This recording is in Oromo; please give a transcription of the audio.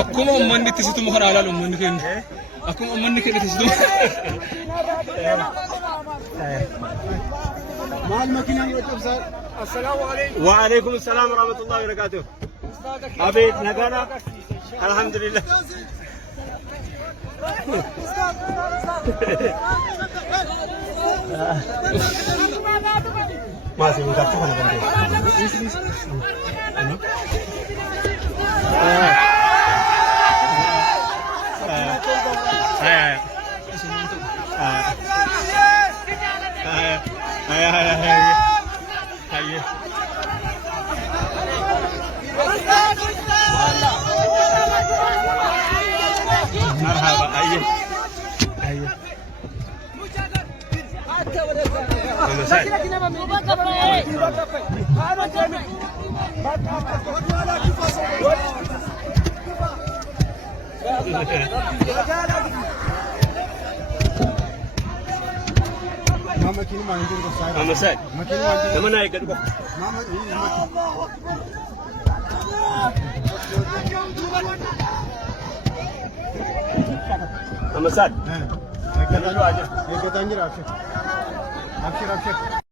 Akkuma uummanni itti situ muka dhaalaa uummanni keenya. Akkuma uummanni keenya itti situ. Maal makiinaan yoo cabsaa? Assalaamu alaikum. Wa alaikum assalam wa rahmatullahi wa barakatuh. Abeet nagaadha. Alhamdulillah. Masih minta apa kan bang? Marhaba, ayo. Mama kini mana itu saya? Mama saya. Nama naik kan? Mama ini. Mama sad. Ekatan aja. Ekatan aja. Abshir.